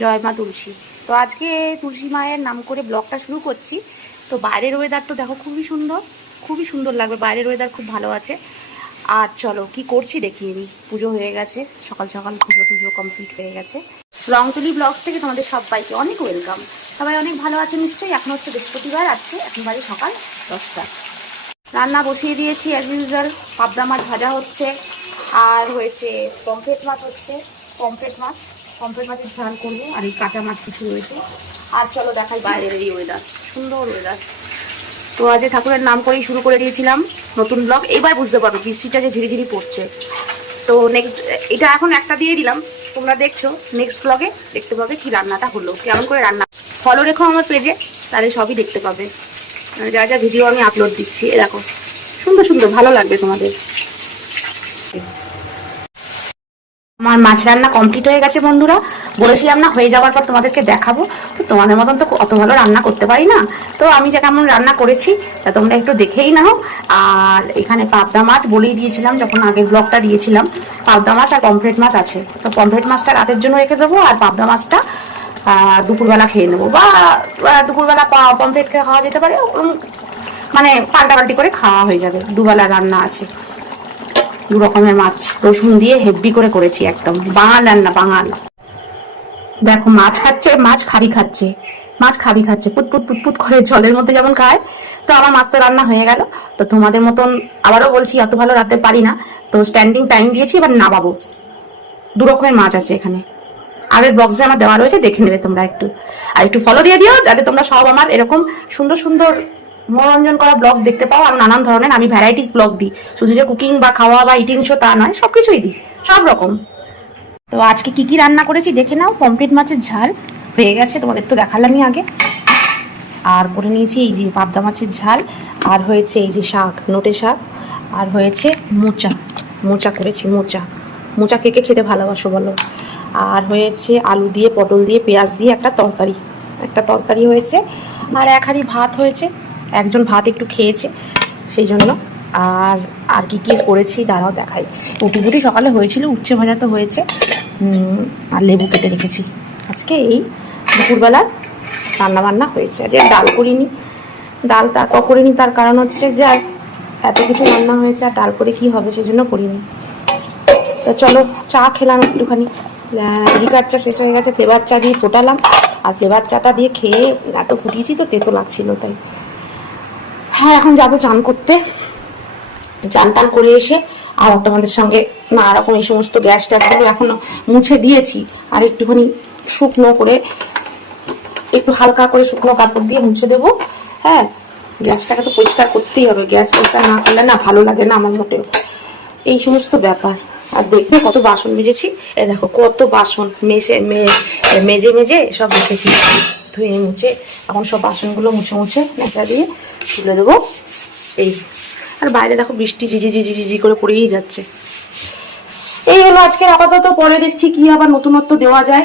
জয় মা তুলসী। তো আজকে তুলসী মায়ের নাম করে ব্লগটা শুরু করছি। তো বাইরের ওয়েদার তো দেখো খুবই সুন্দর খুবই সুন্দর লাগবে। বাইরের ওয়েদার খুব ভালো আছে। আর চলো, কি করছি দেখিয়ে দিই পুজো হয়ে গেছে, সকাল সকাল পুজো টুজো কমপ্লিট হয়ে গেছে। রংতুলি ব্লগস থেকে তোমাদের সবাইকে অনেক ওয়েলকাম সবাই অনেক ভালো আছে নিশ্চয়ই। এখন হচ্ছে বৃহস্পতিবার, আজকে এখন সকাল দশটা। রান্না বসিয়ে দিয়েছি অ্যাজ ইউজুয়াল পাবদা মাছ ভাজা হচ্ছে, আর হয়েছে পমফ্রেট মাছ হচ্ছে। পমফ্রেট মাছ। পমফ্রেট মাছের ঝাল করব আর এই কাঁচা মাছ কিছু রয়েছে। আর চলো দেখাই বাইরের এই ওয়েদার সুন্দর ওয়েদার তো আজ ঠাকুরের নাম করেই শুরু করে দিয়েছিলাম নতুন ব্লগ এবার বুঝতে পারব বৃষ্টিটা যে ঝিরিঝিরি পড়ছে। তো নেক্সট এটা এখন একটা দিয়ে দিলাম। তোমরা দেখছ নেক্সট ব্লগে দেখতে পাবে কি রান্নাটা হলো কেমন করে রান্না। ফলো রেখো আমার পেজে তাহলে সবই দেখতে পাবে। যা যা ভিডিও আমি আপলোড দিচ্ছি এ দেখো। সুন্দর সুন্দর ভালো লাগবে তোমাদের। আমার মাছ রান্না কমপ্লিট হয়ে গেছে বন্ধুরা। বলেছিলাম না, হয়ে যাওয়ার পর তোমাদেরকে দেখাবো। তো তোমাদের মতন তো অত ভালো রান্না করতে পারি না। তো আমি যে কেমন রান্না করেছি, তা তোমরা একটু দেখেই নাও। আর এখানে পাবদা মাছ বলেই দিয়েছিলাম, যখন আগের ব্লগটা দিয়েছিলাম। পাবদা মাছ আর পমফ্রেট মাছ আছে। তো পমফ্রেট মাছটা রাতের জন্য রেখে দেবো, আর পাবদা মাছটা দুপুরবেলা খেয়ে নেব। বা দুপুরবেলা পমফ্রেট খাওয়া যেতে পারে মানে পাল্টাপাল্টি করে খাওয়া হয়ে যাবে। দুবেলা রান্না আছে। দু রকমের মাছ। রসুন দিয়ে হেভি করে করেছি একদম। বাঙাল রান্না, বাঙাল। দেখো, মাছ খাচ্ছে, মাছ খাবি খাচ্ছে। মাছ খাবি খাচ্ছে পুত পুত পুত পুত করে জলের মধ্যে যেমন খায়। তো আমার মাছ তো রান্না হয়ে গেল। তো তোমাদের মতন আবারও বলছি অত ভালো রাতে পারি না। তো স্ট্যান্ডিং টাইম দিয়েছি, এবার নামাবো। দু রকমের মাছ আছে এখানে। আগের বক্সে আমার দেওয়া রয়েছে, দেখে নেবে তোমরা একটু। আর একটু ফলো দিয়ে দিও, যাতে তোমরা সব আমার এরকম সুন্দর সুন্দর মনোরঞ্জন করা ব্লগস দেখতে পাও আর নানান ধরনের আমি ভ্যারাইটিস ব্লগ দিই। শুধু যে কুকিং বা খাওয়া বা ইটিং শো তা নয় সবকিছুই দিই, সব রকম। তো আজকে কি কি রান্না করেছি দেখে নাও, পমফ্রেট মাছের ঝাল, হয়ে গেছে, তোমাদের তো দেখালামই আগে। আর করে নিয়েছি এই যে পাবদা মাছের ঝাল, আর হয়েছে এই যে শাক, নোটে শাক, আর হয়েছে মোচা মোচা করেছি, মোচা। মোচা কে কে খেতে ভালোবাসো বলো? আর হয়েছে আলু দিয়ে, পটল দিয়ে, পেঁয়াজ দিয়ে একটা তরকারি একটা তরকারি হয়েছে, আর এক হাঁড়ি ভাত হয়েছে একজন ভাত একটু খেয়েছে, সেই জন্য। আর আর কি কি করেছি দাঁড়াও দেখাই। রুটি বুটি সকালে হয়েছিল, উচ্ছে ভাজা তো হয়েছে। আর লেবু কেটে রেখেছি। আজকে এই দুপুরবেলার রান্না বান্না হয়েছে। আজকে ডাল করিনি। ডাল তা করিনি? তার কারণ হচ্ছে যে আর এত কিছু রান্না হয়েছে, আর ডাল করে কি হবে সেজন্য করিনি। তো চলো, চা খেলাম একটুখানি। লিকার চা শেষ হয়ে গেছে, ফ্লেভার চা দিয়ে ফোটালাম। আর ফ্লেভার চাটা দিয়ে খেয়ে এত ফুটিয়েছি তো তেতো লাগছিল, তাই। হ্যাঁ এখন যাব চান করতে। চান টান করে এসে আর তোমাদের সঙ্গে নানা রকম এই সমস্ত গ্যাস ট্যাসগুলো এখনও মুছে দিয়েছি। আর একটুখানি শুকনো করে, একটু হালকা করে শুকনো কাপড় দিয়ে মুছে দেবো। হ্যাঁ গ্যাসটাকে তো পরিষ্কার করতেই হবে। গ্যাস পরিষ্কার না করলে না ভালো লাগে না আমার মোটেও এই সমস্ত ব্যাপার। আর দেখবে কত বাসন মেজেছি। এ দেখো, কত বাসন মেজে মেজে মেজে সব রেখেছি ধুয়ে মুছে এখন সব বাসনগুলো মুছে মুছে ন্যাকড়া দিয়ে তুলে দেবো। এই। আর বাইরে দেখো বৃষ্টি ঝিঝি ঝিঝি ঝিঝি করে পড়েই যাচ্ছে। এই হলো আজকের আপাতত, পরে দেখছি কি আবার নতুনত্ব দেওয়া যায়।